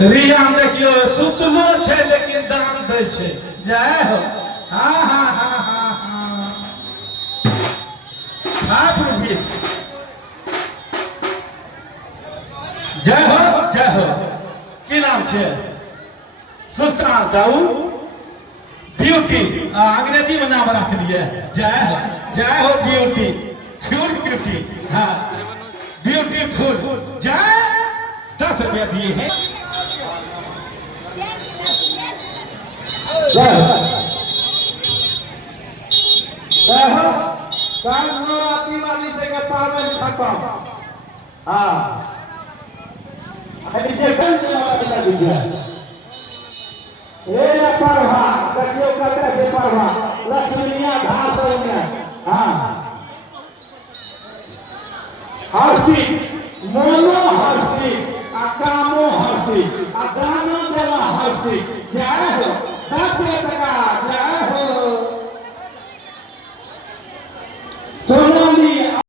रियान देखियो सुचलो छे लेकिन दान दै छे जय हो हाँ हाँ हाँ हाँ हाँ साफ भी जय हो की नाम छे सुशांत दाऊ ब्यूटी अंग्रेजी में नाम रख दिए जय हो ब्यूटी फ्यूल ब्यूटी हाँ ब्यूटीफुल जय 10 रुपया दिए हैं नवरात्रि वाली जगह पावन खत्म हाँ पढ़वा देखियो कतरा से पढ़वा लक्ष्मिया घास में हाँ हरसी मोनो हरसी अकामो हरसी अजानो देला हरसी जय हो 10 टका